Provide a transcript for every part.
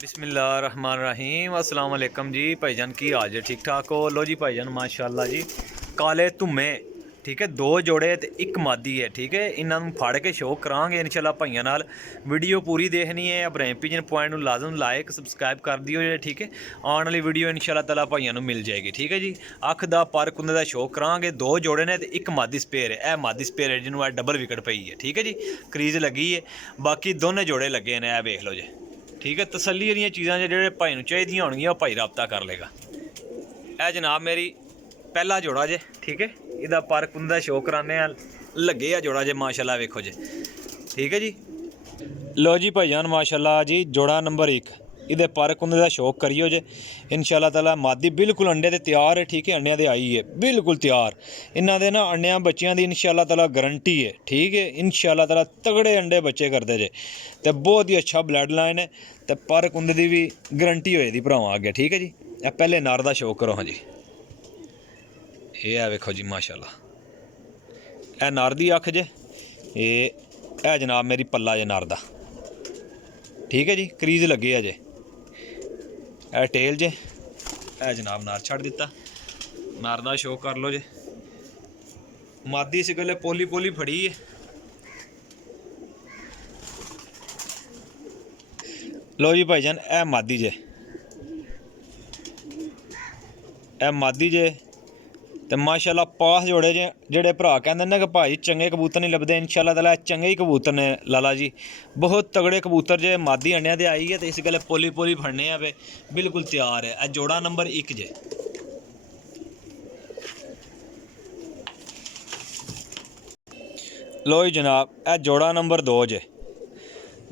बिस्मिल्लाहिर्रहमानिर्रहीम अस्सलाम वालेकुम जी भाईजान की हाल जे ठीक ठाक हो। लो जी भाईजान माशाल्लाह जी काले धुम्मे ठीक है, दो जोड़े ते एक मादी है ठीक है। इन्हों फड़ के शो करांगे इंशाल्लाह भाइयों नाल। वीडियो पूरी देखनी है। इब्राहिम पिजन पॉइंट में लाजम लाइक सबसक्राइब कर दियो जे ठीक है। आने वाली वीडियो इंशाल्लाह ताला भाइयों नूं मिल जाएगी ठीक है जी। अख दा पर कुंदे दा शो करांगे। दो जोड़े ने ते एक मादी स्पेयर है। यह मादी स्पेयर है जिन्होंने डबल विकेट पई है ठीक है जी। क्रीज लगी है, बाकी दोनों जोड़े लगे ने। वेख लो जी ठीक है। तसल्ली वाली चीज़ां जो भाई नूं चाहिदियां होणगियां भाई रब्ता कर लेगा। यह जनाब मेरी पहला जोड़ा जे ठीक है। इहदा पर कुंदा शो कराने लगे आ जोड़ा जे माशाल्लाह वेखो जे ठीक है जी। लो जी भाईजान माशाल्लाह जी जोड़ा नंबर 1 इहदे पर कुंदे दा शौक करियो जे इंशाल्लाह ताला। मादी बिल्कुल अंडे ते तैयार है ठीक है। अंडिया ते आई है बिल्कुल तैयार। इन्हां दे ना अंडिया बच्चियां दी इंशाल्लाह ताला गारंटी है ठीक है। इंशाल्लाह ताला तगड़े अंडे बच्चे करदे जे ते बहुत ही अच्छा ब्लड लाइन है। ते पर कुंदे दी भी गारंटी होए दी भरावां अगे ठीक है जी। ए पहले नार दा शौक करो हाँ जी। ये है वेखो जी माशाल्लाह ए नार दी अख जे। ये जनाब मेरी पल्ला जे नार दा ठीक है जी। क्रीज लगे है जे। ए टेल जे। ए जनाब नार छड़ दिता। नार दा शो कर लो जे। मादी इस गले पोली पोली फड़ी है। लो जी भाईजान ए मादी जे। ए मादी जे तो माशाल्लाह पास जोड़े जे जेड़े भरा कहंदे ने कि भाई चंगे कबूतर नहीं लभदे। इंशाल्लाह ताला चंगे ही कबूतर ने लाला जी। बहुत तगड़े कबूतर जे। मादी अंडिया ते आई है तो इस गल्ले पोली पोली फड़ने पे बिल्कुल तैयार है। जोड़ा नंबर 1 जे। लो जी जनाब ए जोड़ा नंबर 2 जे।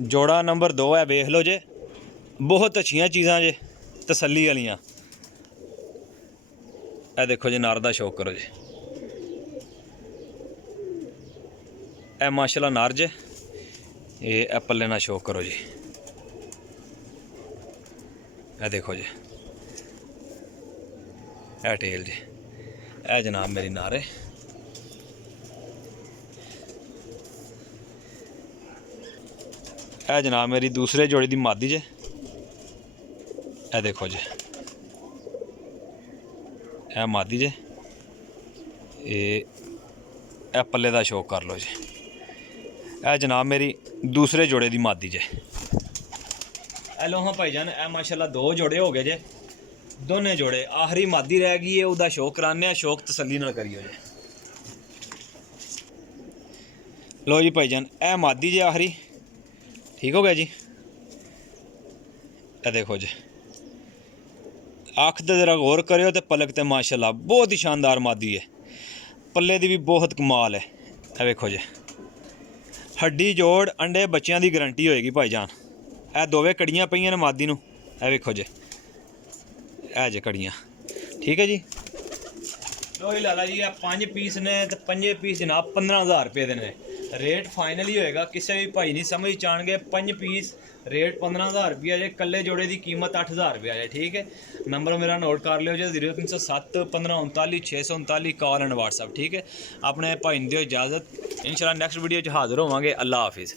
जोड़ा नंबर 2 है वेख लो जे। बहुत अच्छियां चीज़ां जे तसल्ली वालियां। ए देखो जी नार दा शौक करो जी। ए माशाल्लाह नार जे। ये पल्ले ना शौक करो जी। ए देखो जी ए टेल जी। ए जनाब मेरी नार है। ए जनाब मेरी दूसरे जोड़ी दी मादी जे। ए देखो जी ए मादी जे। ए पल्ले दा शौक कर लो जी। ए जनाब मेरी दूसरे जोड़े दी मादी जे। ए लो हाँ भाईजान ए माशाल्लाह 2 जोड़े हो गए जे। दोने जोड़े आखिरी मादी रह गई है। उसदा शौक कराने शौक तसल्ली नाल करियो जे। लो जी भाईजान ए मादी जे आखिरी ठीक हो गया जी। ए देखो जी अख ते जरा गौर करियो तो पलक ते माशाल्लाह बहुत ही शानदार मादी है। पल्ले दी भी बहुत कमाल है। ए वेखो जी हड्डी जोड़ अंडे बच्चों की गारंटी होएगी भाईजान। ए दोवें कड़ियाँ पईयां ने मादी नूं। ए वेखो जी ए जे कड़ियाँ ठीक है जी। लो जी लाला जी 5 पीस ने तो 5 पीस जनाब 15,000 रुपये दे ने। रेट फाइनल ही होएगा। किसी भी भाई नहीं समझ चाहणगे 5 पीस रेट 15,000 रुपया जे। कल्ले जोड़े की कीमत 8,000 रुपया जे ठीक है। नंबर मेरा नोट कर लियो जे 0307 1539 639 कॉल एंड व्हाट्सअप ठीक है। अपने भाई दियो इजाज़त। इंशाल्लाह नेक्स्ट वीडियो हाजिर होवांगे। अल्लाह हाफिज़।